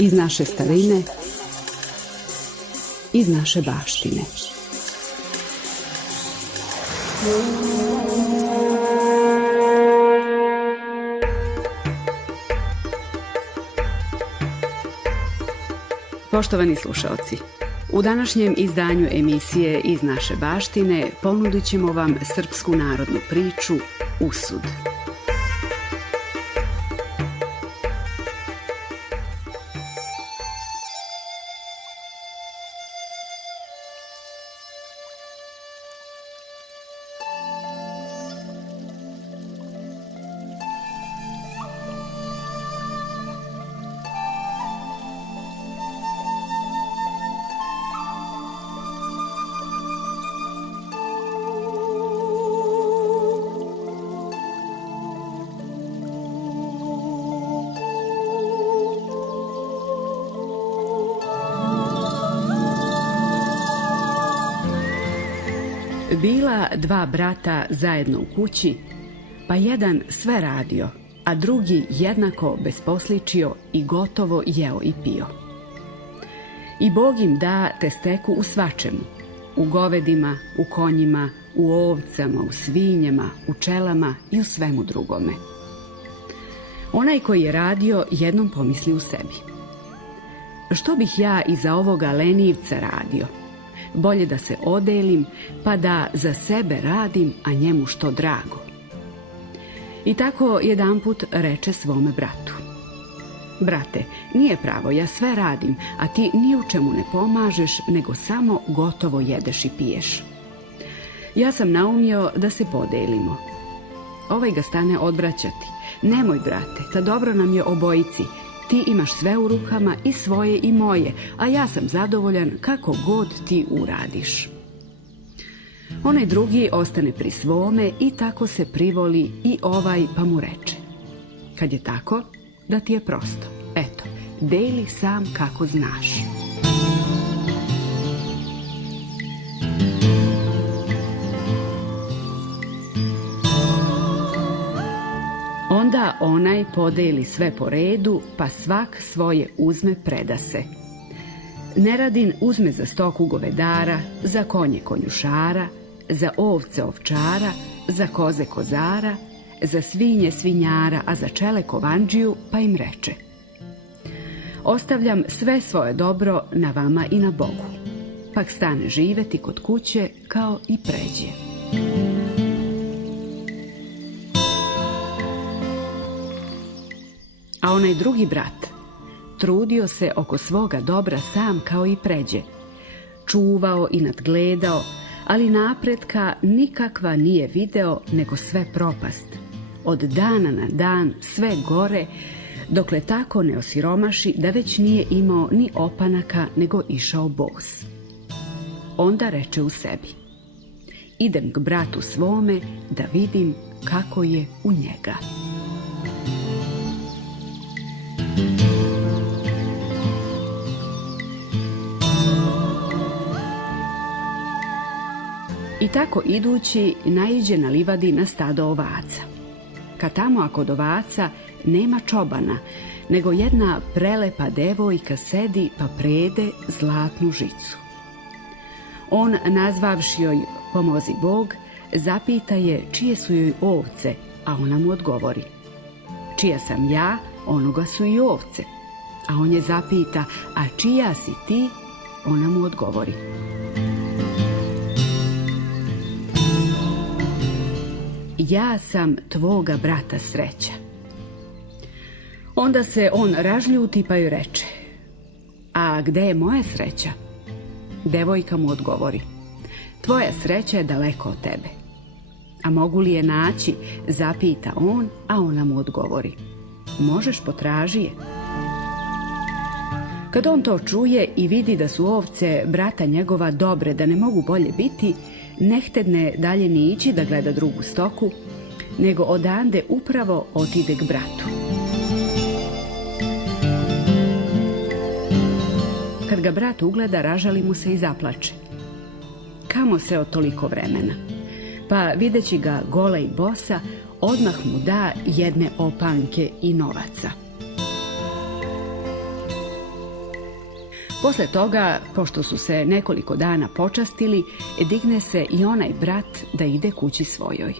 Iz naše starine, iz naše baštine. Poštovani slušaoci, u današnjem izdanju emisije Iz naše baštine ponudit ćemo vam srpsku narodnu priču Usud. Bila dva brata zajedno u kući, pa jedan sve radio, a drugi jednako besposličio i gotovo jeo i pio. I Bog im da te steku u svačemu, u govedima, u konjima, u ovcama, u svinjama, u čelama i u svemu drugome. Onaj koji je radio jednom pomisli u sebi: što bih ja iza ovoga lenivca radio? Bolje da se odelim, pa da za sebe radim, a njemu što drago. I tako jedanput reče svome bratu: brate, nije pravo, ja sve radim, a ti ni u čemu ne pomažeš, nego samo gotovo jedeš i piješ. Ja sam naumio da se podelimo. Ovaj ga stane odvraćati: nemoj, brate, ta dobro nam je obojici. Ti imaš sve u rukama, i svoje i moje, a ja sam zadovoljan kako god ti uradiš. Onaj drugi ostane pri svome i tako se privoli i ovaj, pa mu reče: kad je tako, da ti je prosto. Eto, deli sam kako znaš. Onda onaj podeli sve po redu, pa svak svoje uzme preda se. Neradin uzme za stoku govedara, za konje konjušara, za ovce ovčara, za koze kozara, za svinje svinjara, a za čele kovanđiju, pa im reče: ostavljam sve svoje dobro na vama i na Bogu. Pak stane živeti kod kuće kao i pređe. A onaj drugi brat trudio se oko svoga dobra sam kao i pređe. Čuvao i nadgledao, ali napretka nikakva nije video, nego sve propast. Od dana na dan sve gore, dokle tako ne osiromaši da već nije imao ni opanaka, nego išao bos. Onda reče u sebi: idem k bratu svome da vidim kako je u njega. I tako idući naiđe na livadi na stado ovaca. Kad tamo, a kod ovaca nema čobana, nego jedna prelepa devojka sedi pa prede zlatnu žicu. On, nazvavši joj pomozi Bog, zapita je čije su joj ovce, a ona mu odgovori: čija sam ja, onoga su i ovce. A on je zapita: a čija si ti? Ona mu odgovori: ja sam tvoga brata Sreća. Onda se on ražljuti pa joj reče: a gde je moja sreća? Devojka mu odgovori: tvoja sreća je daleko od tebe. A mogu li je naći? Zapita on, a ona mu odgovori: možeš, potraži je. Kad on to čuje i vidi da su ovce brata njegova dobre, da ne mogu bolje biti, ne htedne dalje ni ići da gleda drugu stoku, nego odande upravo otide k bratu. Kad ga brat ugleda, ražali mu se i zaplače. Kamo se od toliko vremena? Pa videći ga gola i bosa, odmah mu da jedne opanke i novaca. Posle toga, pošto su se nekoliko dana počastili, digne se i onaj brat da ide kući svojoj.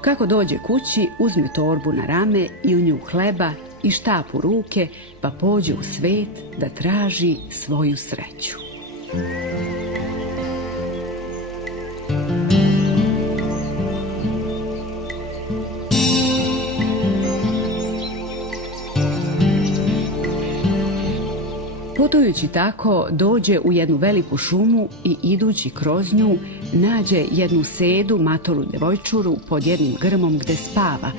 Kako dođe kući, uzme torbu na rame i u nju hleba i štap u ruke, pa pođe u svet da traži svoju sreću. Putujući tako, dođe u jednu veliku šumu i idući kroz nju nađe jednu sedu, matoru devojčuru pod jednim grmom gde spava,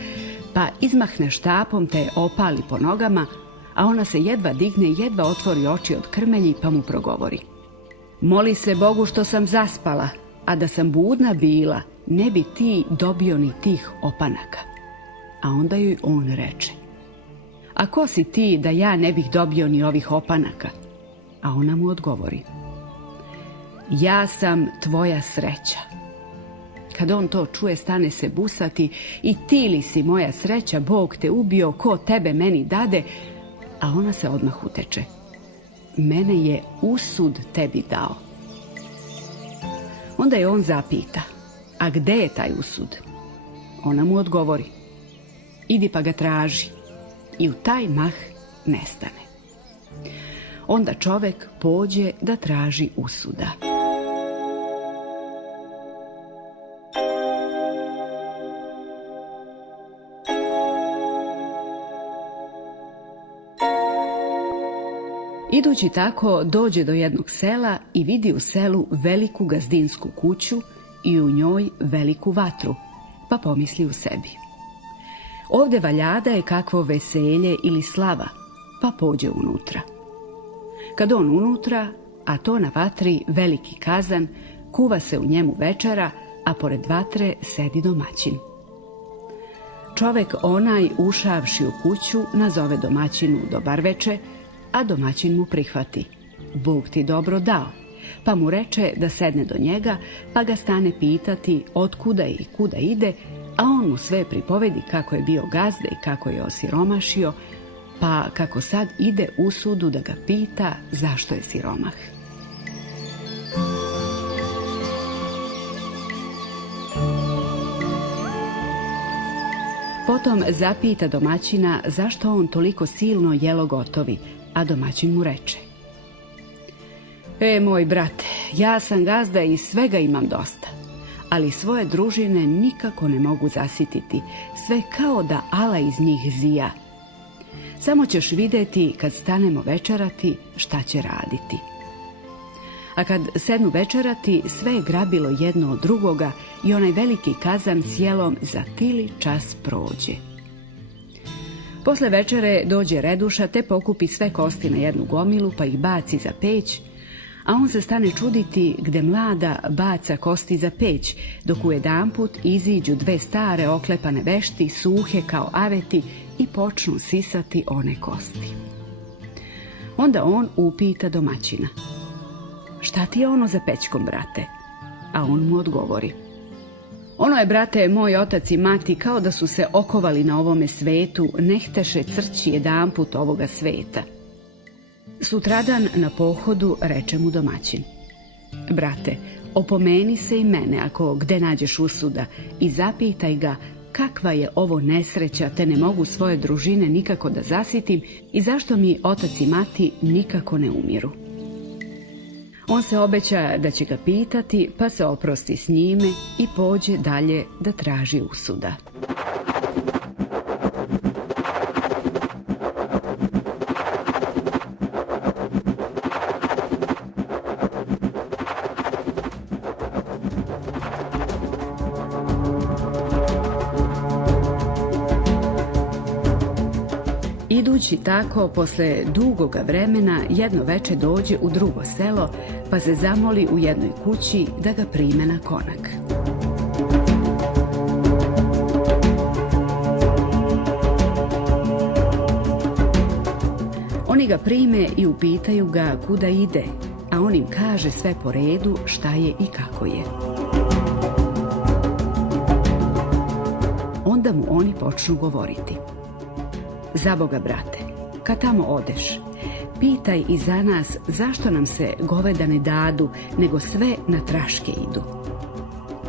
pa izmahne štapom te je opali po nogama, a ona se jedva digne i jedva otvori oči od krmelji pa mu progovori: "Moli se Bogu što sam zaspala, a da sam budna bila, ne bi ti dobio ni tih opanaka." A onda joj on reče: "A ko si ti da ja ne bih dobio ni ovih opanaka?" A ona mu odgovori: "Ja sam tvoja sreća." Kad on to čuje, stane se busati: "I ti li si moja sreća, Bog te ubio, ko tebe meni dade?" A ona se odmah uteče: "Mene je usud tebi dao." Onda je on zapita: "A gde je taj usud?" Ona mu odgovori: "Idi pa ga traži." I u taj mah nestane. Onda čovek pođe da traži usuda. Idući tako, dođe do jednog sela i vidi u selu veliku gazdinsku kuću i u njoj veliku vatru, pa pomisli u sebi: "Ovde valjada je kakvo veselje ili slava", pa pođe unutra. Kad on unutra, a to na vatri veliki kazan, kuva se u njemu večera, a pored vatre sedi domaćin. Čovek onaj, ušavši u kuću, nazove domaćinu dobarveče, a domaćin mu prihvati: "Bog ti dobro dao." Pa mu reče da sedne do njega, pa ga stane pitati otkuda je i kuda ide, a on mu sve pripovedi kako je bio gazda i kako je osiromašio, pa kako sad ide usudu da ga pita zašto je siromah. Potom zapita domaćina zašto on toliko silno jelo gotovi, a domaćin mu reče: "Moj brate, ja sam gazda i svega imam dosta, ali svoje družine nikako ne mogu zasititi, sve kao da ala iz njih zija. Samo ćeš vidjeti kad stanemo večerati šta će raditi." A kad sednu večerati, sve je grabilo jedno od drugoga i onaj veliki kazan s jelom za tili čas prođe. Posle večere dođe reduša te pokupi sve kosti na jednu gomilu pa ih baci za peć, a on se stane čuditi gde mlada baca kosti za peć, dok ujedanput iziđu dve stare oklepane vešti, suhe kao aveti, i počnu sisati one kosti. Onda on upita domaćina: "Šta ti je ono za pećkom, brate?" A on mu odgovori: "Ono je, brate, moj otac i mati kao da su se okovali na ovome svetu, ne htaše crći jedanput ovoga sveta." Sutradan na pohodu reče mu domaćin: "Brate, opomeni se i mene ako gde nađeš usuda i zapitaj ga kakva je ovo nesreća, te ne mogu svoje družine nikako da zasitim i zašto mi otac i mati nikako ne umiru." On se obeća da će ga pitati, pa se oprosti s njime i pođe dalje da traži usuda. Idući tako, posle dugoga vremena, jedno veče dođe u drugo selo, pa se zamoli u jednoj kući da ga prime na konak. Oni ga prime i upitaju ga kuda ide, a on im kaže sve po redu šta je i kako je. Onda mu oni počnu govoriti: "Za Boga, brate, kad tamo odeš, pitaj i za nas zašto nam se goveda ne dadu, nego sve na traške idu.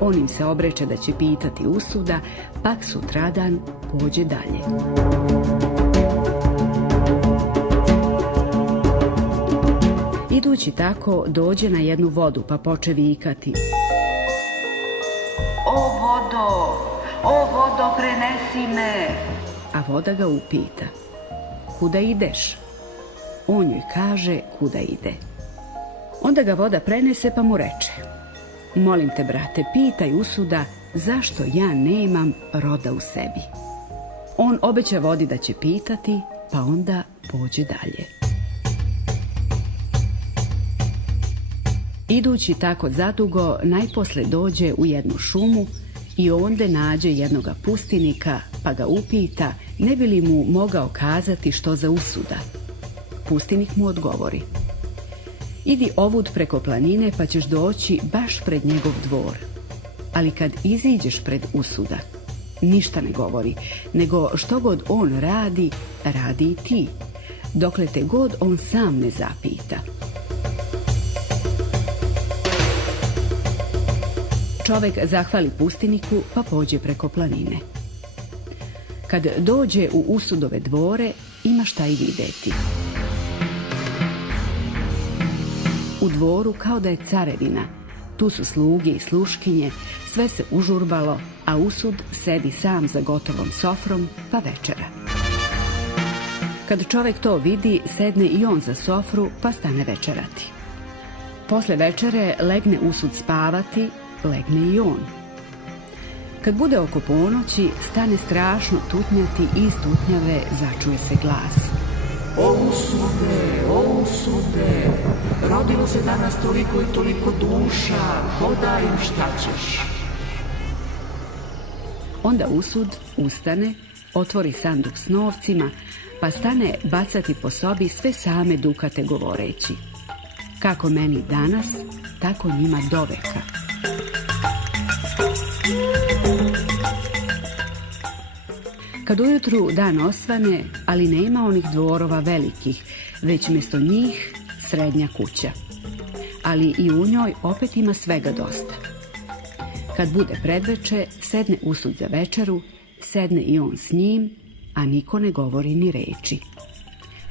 On im se obreče da će pitati usuda, pak sutradan pođe dalje. Idući tako, dođe na jednu vodu, pa poče vikati: O vodo, prenesi me! A voda ga upita: kuda ideš? On joj kaže kuda ide. Onda ga voda prenese pa mu reče: molim te, brate, pitaj usuda zašto ja nemam roda u sebi. On obeća vodi da će pitati, pa onda pođe dalje. Idući tako zadugo, najposle dođe u jednu šumu i onde nađe jednoga pustinika, pa ga upita ne bi li mu mogao kazati što za usuda. Pustinik mu odgovori: idi ovud preko planine, pa ćeš doći baš pred njegov dvor. Ali kad iziđeš pred usuda, ništa ne govori, nego što god on radi, radi i ti, dokle te god on sam ne zapita. Čovek zahvali pustiniku, pa pođe preko planine. Kad dođe u usudove dvore, ima šta i videti. U dvoru kao da je carevina. Tu su sluge i sluškinje, sve se užurbalo, a usud sedi sam za gotovom sofrom, pa večera. Kad čovek to vidi, sedne i on za sofru, pa stane večerati. Posle večere legne usud spavati, legne i on. Kad bude oko ponoći, stane strašno tutnjati i iz tutnjave začuje se glas: O usude, rodilo se danas toliko i toliko duša, podaj im šta ćeš. Onda usud ustane, otvori sanduk s novcima, pa stane bacati po sobi sve same dukate govoreći: kako meni danas, tako njima doveka. Kad ujutru dan osvane, ali nema onih dvorova velikih, već mjesto njih srednja kuća. Ali i u njoj opet ima svega dosta. Kad bude predveče, sedne usud za večeru, sedne i on s njim, a niko ne govori ni reči.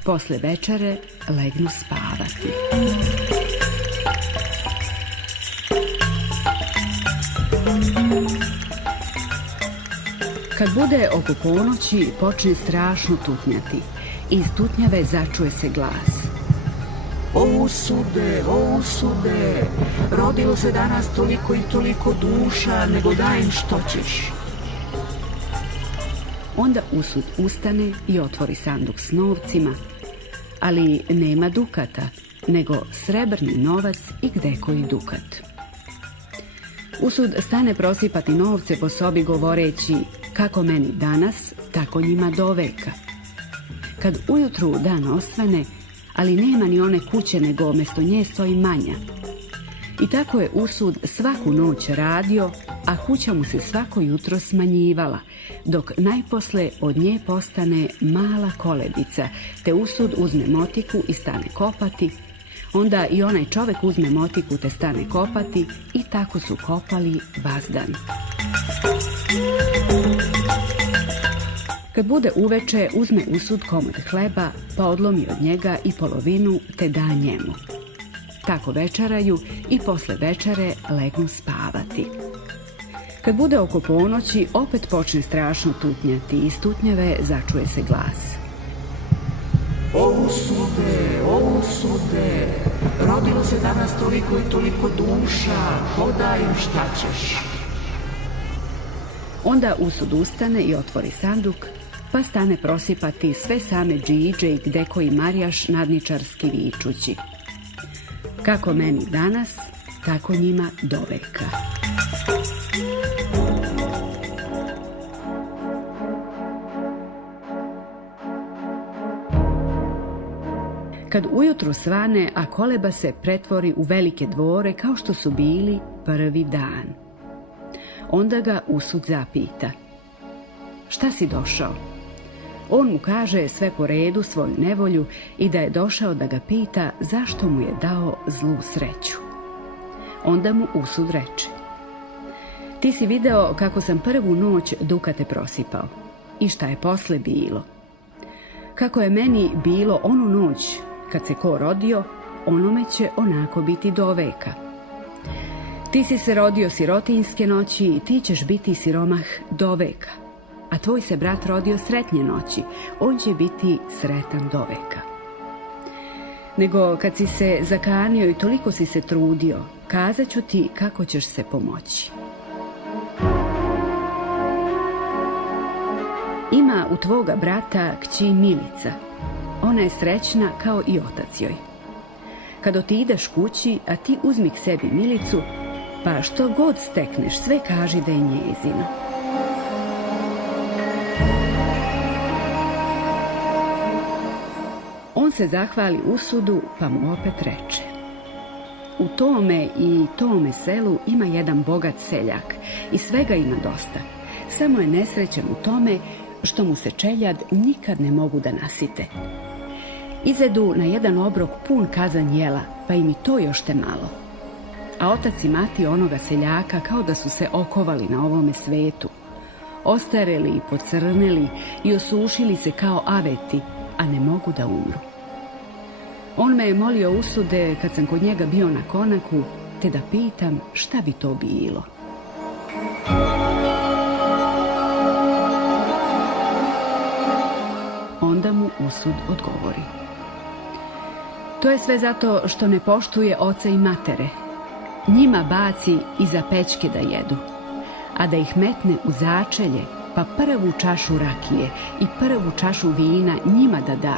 Posle večere legnu spavati. Kad bude oko ponoći, počne strašno tutnjati. Iz tutnjave začuje se glas: O usude, rodilo se danas toliko i toliko duša, nego daj im što ćeš. Onda usud ustane i otvori sanduk s novcima, ali nema dukata, nego srebrni novac i gde koji dukat. Usud stane prosipati novce po sobi govoreći: kako meni danas, tako njima doveka. Kad ujutru dan osvane, ali nema ni one kuće, nego mjesto nje stoji manja. I tako je usud svaku noć radio, a kuća mu se svako jutro smanjivala, dok najposle od nje postane mala kolebica, te usud uzme motiku i stane kopati. Onda i onaj čovek uzme motiku te stane kopati i tako su kopali vazdan. Kad bude uveče, uzme usud komad hleba, pa odlomi od njega i polovinu te da njemu. Tako večeraju i posle večere legnu spavati. Kad bude oko ponoći, opet počne strašno tutnjati i iz tutnjave začuje se glas: O usude, rodilo se danas toliko i toliko duša, podaj im šta ćeš. Onda usud ustane i otvori sanduk, pa stane prosipati sve same džidže i gde koji marjaš nadničarski vičući: kako meni danas, tako njima doveka. Kad ujutru svane, a koleba se pretvori u velike dvore kao što su bili prvi dan. Onda ga usud zapita: šta si došao? On mu kaže sve po redu svoju nevolju i da je došao da ga pita zašto mu je dao zlu sreću. Onda mu usud reče: ti si video kako sam prvu noć dukate prosipao i šta je posle bilo. Kako je meni bilo onu noć kad se ko rodio, onome će onako biti do veka. Ti si se rodio sirotinjske noći i ti ćeš biti siromah do veka. A tvoj se brat rodio sretnje noći, on će biti sretan do veka. Nego kad si se zakanio i toliko si se trudio, kazat ću ti kako ćeš se pomoći. Ima u tvoga brata kći Milica. Ona je srećna kao i otac joj. Kad otideš kući, a ti uzmi k sebi Milicu, pa što god stekneš, sve kaži da je njezino. On se zahvali usudu, pa mu opet reče: u tome i tome selu ima jedan bogat seljak i svega ima dosta. Samo je nesrećan u tome što mu se čeljad nikad ne mogu da nasite. Izedu na jedan obrok pun kazan jela, pa im i to još te malo. A otac i mati onoga seljaka kao da su se okovali na ovome svetu. Ostareli i pocrneli i osušili se kao aveti, a ne mogu da umru. On me je molio usude kad sam kod njega bio na konaku, te da pitam šta bi to bilo. Onda mu usud odgovori: to je sve zato što ne poštuje oca i matere. Njima baci iza pećke da jedu, a da ih metne u začelje, pa prvu čašu rakije i prvu čašu vina njima da da.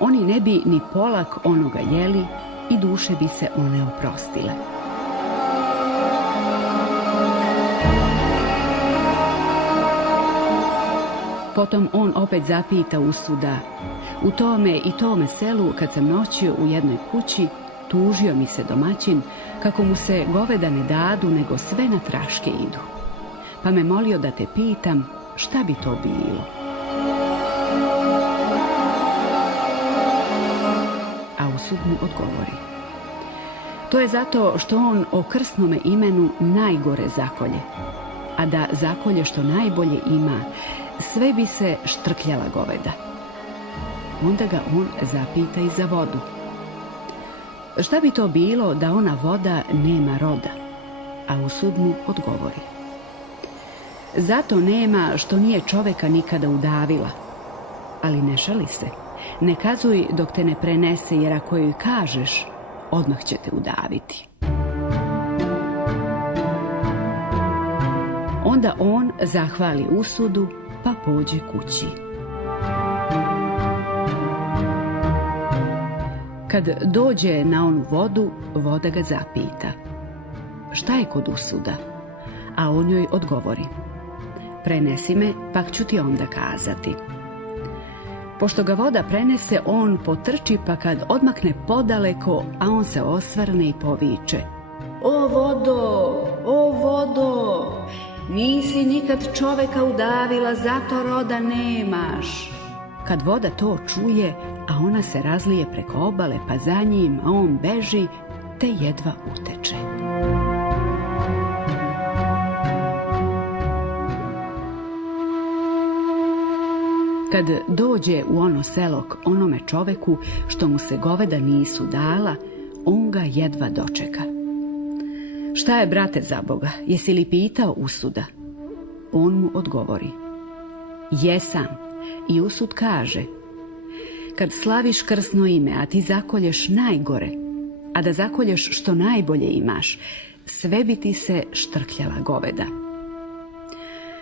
Oni ne bi ni polak onoga jeli i duše bi se one oprostile. Potom on opet zapita usuda: u tome i tome selu kad sam noćio u jednoj kući, tužio mi se domaćin kako mu se goveda ne dadu nego sve na traške idu. Pa me molio da te pitam šta bi to bilo. A usud mu odgovori: to je zato što on o krsnome imenu najgore zakolje, a da zakolje što najbolje ima, sve bi se štrkljala goveda. Onda ga on zapita i za vodu: šta bi to bilo da ona voda nema roda? A usud mu odgovori: zato nema što nije čoveka nikada udavila. Ali ne šali se, ne kazuj dok te ne prenese, jer ako joj kažeš, odmah će te udaviti. Onda on zahvali usudu, pa pođe kući. Kad dođe na onu vodu, voda ga zapita: šta je kod usuda? A on joj odgovori: prenesi me, pa ću ti onda kazati. Pošto ga voda prenese, on potrči, pa kad odmakne podaleko, a on se osvrne i poviče: o vodo, o vodo, nisi nikad čoveka udavila, zato roda nemaš. Kad voda to čuje, a ona se razlije preko obale, pa za njim, a on beži, te jedva uteče. Kad dođe u ono selo k onome čoveku što mu se goveda nisu dala, on ga jedva dočeka. Šta je, brate, za Boga, jesi li pitao usuda? On mu odgovori: jesam. I usud kaže: kad slaviš krsno ime, a ti zakolješ najgore, a da zakolješ što najbolje imaš, sve bi ti se štrkljala goveda.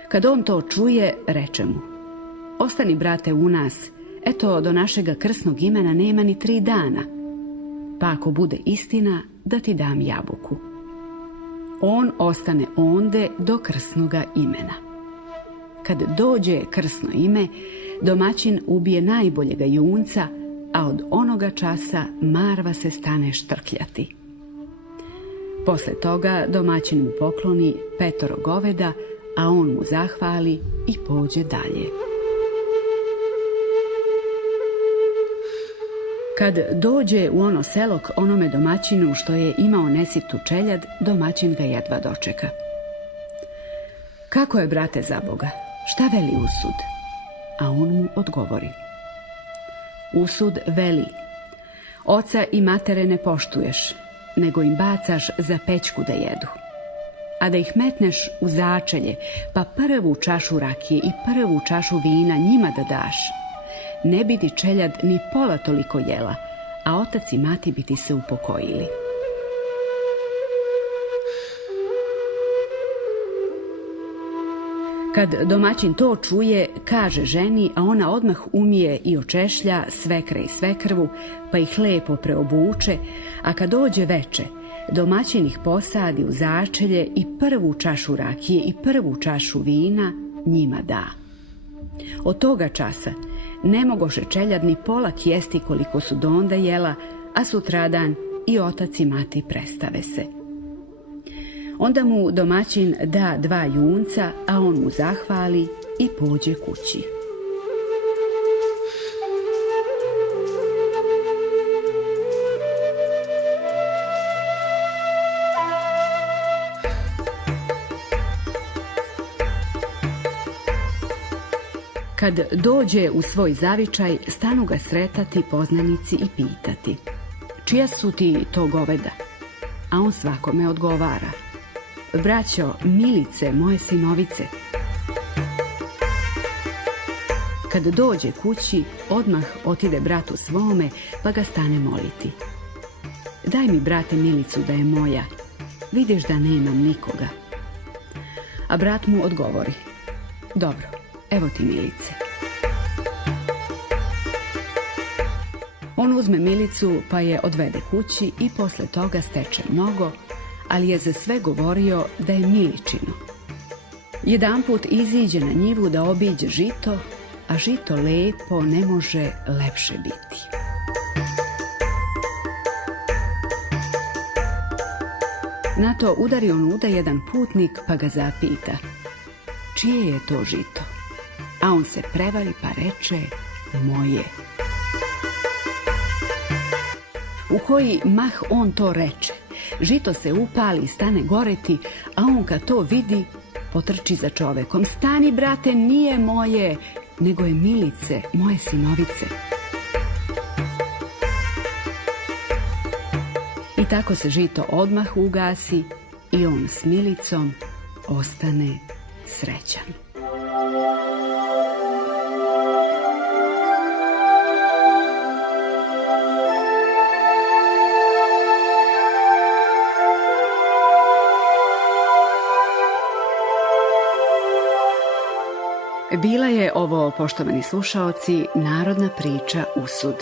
Kad on to čuje, reče mu: ostani, brate, u nas, eto, do našega krsnog imena nema ni 3 dana, pa ako bude istina, da ti dam jabuku. On ostane onde do krsnoga imena. Kad dođe krsno ime, domaćin ubije najboljega junca, a od onoga časa marva se stane štrkljati. Posle toga domaćin mu pokloni 5 goveda, a on mu zahvali i pođe dalje. Kad dođe u ono selo k onome domaćinu što je imao nesitu čeljad, domaćin ga jedva dočeka. Kako je, brate, za Boga? Šta veli usud? A on mu odgovori. Usud veli, oca i matere ne poštuješ, nego im bacaš za pećku da jedu. A da ih metneš u začelje, pa prvu čašu rakije i prvu čašu vina njima da daš, ne bi ti čeljad ni pola toliko jela, a otac i mati bi ti se upokojili. Kad domaćin to čuje, kaže ženi, a ona odmah umije i očešlja svekra i svekrvu, pa ih lepo preobuče, a kad dođe veče, domaćin ih posadi u začelje i prvu čašu rakije i prvu čašu vina njima da. Od toga časa ne mogoše čeljad ni polak jesti koliko su donda jela, a sutradan i otac i mati prestave se. Onda mu domaćin da 2 junca, a on mu zahvali i pođe kući. Kad dođe u svoj zavičaj, stanu ga sretati poznanici i pitati: čija su ti to goveda? A on svakome odgovara: braćo, Milice, moje sinovice. Kad dođe kući, odmah otide bratu svome, pa ga stane moliti: daj mi, brate, Milicu da je moja, vidiš da nemam nikoga. A brat mu odgovori: dobro, evo ti Milice. On uzme Milicu pa je odvede kući i posle toga steče mnogo, ali je za sve govorio da je Miličino. Jedanput iziđe na njivu da obiđe žito, a žito lepo ne može lepše biti. Na to udari onuda jedan putnik pa ga zapita: čije je to žito? A on se prevari pa reče: moje. U koji mah on to reče, žito se upali i stane goreti, a on kad to vidi, potrči za čovekom: stani, brate, nije moje, nego je Milice, moje sinovice. I tako se žito odmah ugasi i on s Milicom ostane srećan. Bila je ovo, poštovani slušaoci, narodna priča Usud.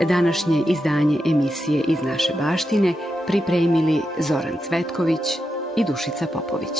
Današnje izdanje emisije Iz naše baštine pripremili Zoran Cvetković i Dušica Popović.